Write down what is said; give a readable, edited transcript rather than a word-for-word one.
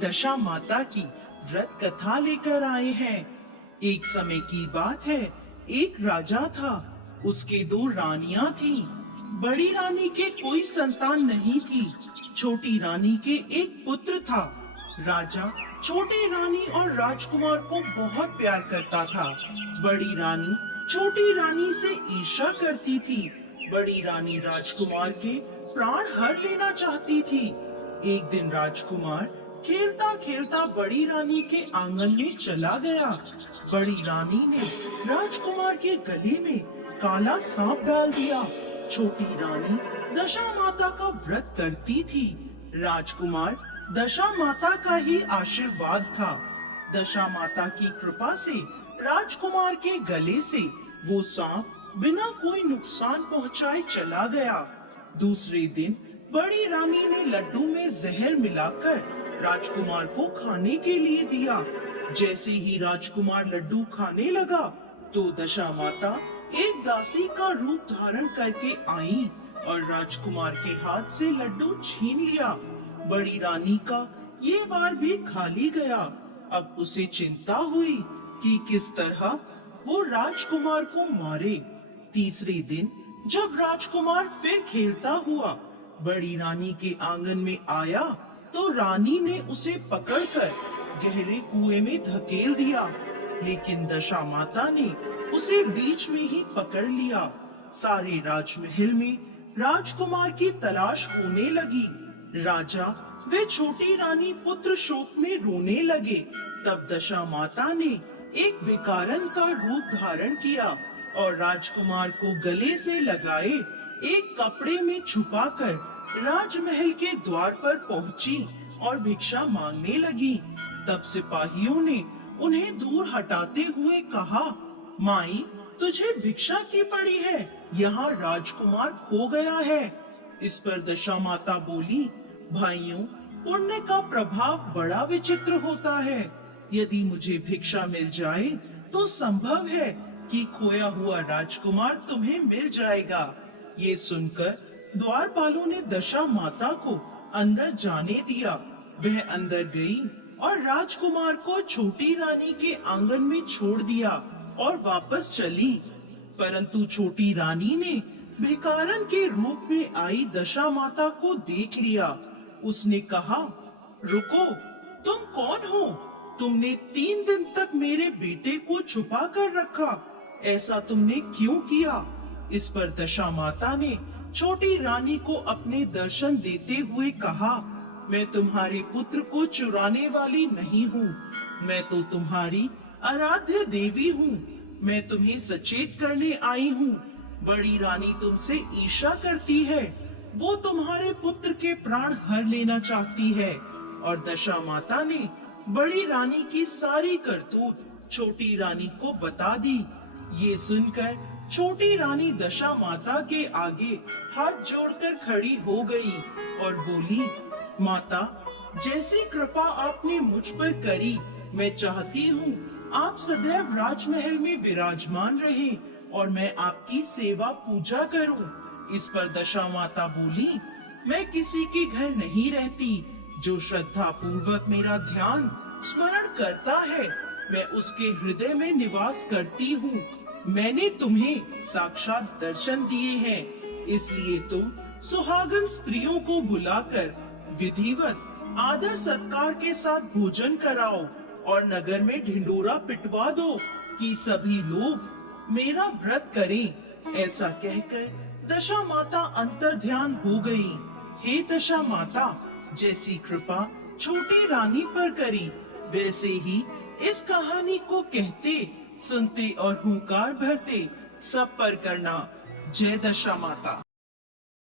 दशा माता की व्रत कथा लेकर आए हैं। एक समय की बात है, एक राजा था। उसके दो रानियां थीं। बड़ी रानी के कोई संतान नहीं थी। छोटी रानी के एक पुत्र था। राजा छोटी रानी और राजकुमार को बहुत प्यार करता था। बड़ी रानी छोटी रानी से ईर्ष्या करती थी। बड़ी रानी राजकुमार के प्राण हर लेना चाहती थी। एक दिन राजकुमार खेलता खेलता बड़ी रानी के आंगन में चला गया। बड़ी रानी ने राजकुमार के गले में काला सांप डाल दिया। छोटी रानी दशा माता का व्रत करती थी। राजकुमार दशा माता का ही आशीर्वाद था। दशा माता की कृपा से राजकुमार के गले से वो सांप बिना कोई नुकसान पहुंचाए चला गया। दूसरे दिन बड़ी रानी ने लड्डू में जहर मिलाकर राजकुमार को खाने के लिए दिया। जैसे ही राजकुमार लड्डू खाने लगा तो दशा माता एक दासी का रूप धारण करके आई और राजकुमार के हाथ से लड्डू छीन लिया। बड़ी रानी का ये बार भी खाली गया। अब उसे चिंता हुई कि किस तरह वो राजकुमार को मारे। तीसरे दिन जब राजकुमार फिर खेलता हुआ बड़ी रानी के आंगन में आया तो रानी ने उसे पकड़कर गहरे कुएं में धकेल दिया। लेकिन दशा माता ने उसे बीच में ही पकड़ लिया। सारे राजमहल में राजकुमार की तलाश होने लगी। राजा वे छोटी रानी पुत्र शोक में रोने लगे। तब दशा माता ने एक भिखारन का रूप धारण किया और राजकुमार को गले से लगाए एक कपड़े में छुपाकर राजमहल के द्वार पर पहुंची और भिक्षा मांगने लगी। तब सिपाहियों ने उन्हें दूर हटाते हुए कहा, माई तुझे भिक्षा की पड़ी है, यहाँ राजकुमार खो गया है। इस पर दशा माता बोली, भाइयों पुण्य का प्रभाव बड़ा विचित्र होता है। यदि मुझे भिक्षा मिल जाए तो संभव है कि खोया हुआ राजकुमार तुम्हें मिल जाएगा। ये सुनकर द्वारपालों ने दशा माता को अंदर जाने दिया। वह अंदर गई और राजकुमार को छोटी रानी के आंगन में छोड़ दिया और वापस चली। परंतु छोटी रानी ने भिखारन के रूप में आई दशा माता को देख लिया। उसने कहा, रुको, तुम कौन हो? तुमने 3 दिन तक मेरे बेटे को छुपा कर रखा, ऐसा तुमने क्यों किया? इस पर दशा माता ने छोटी रानी को अपने दर्शन देते हुए कहा, मैं तुम्हारे पुत्र को चुराने वाली नहीं हूँ। मैं तो तुम्हारी आराध्य देवी हूँ। मैं तुम्हें सचेत करने आई हूँ। बड़ी रानी तुमसे ईर्ष्या करती है। वो तुम्हारे पुत्र के प्राण हर लेना चाहती है। और दशा माता ने बड़ी रानी की सारी करतूत छोटी रानी को बता दी। ये सुनकर छोटी रानी दशा माता के आगे हाथ जोड़कर खड़ी हो गई और बोली, माता जैसी कृपा आपने मुझ पर करी, मैं चाहती हूँ आप सदैव राजमहल में विराजमान रहें और मैं आपकी सेवा पूजा करूँ। इस पर दशा माता बोली, मैं किसी के घर नहीं रहती। जो श्रद्धा पूर्वक मेरा ध्यान स्मरण करता है, मैं उसके हृदय में निवास करती हूँ। मैंने तुम्हें साक्षात दर्शन दिए हैं, इसलिए तुम सुहागन स्त्रियों को बुलाकर विधिवत आदर सत्कार के साथ भोजन कराओ और नगर में ढिंडोरा पिटवा दो कि सभी लोग मेरा व्रत करें। ऐसा कहकर दशा माता अंतर ध्यान हो गई। हे दशा माता, जैसी कृपा छोटी रानी पर करी, वैसे ही इस कहानी को कहते, सुनते और हुंकार भरते सब पर करना। जय दशा माता।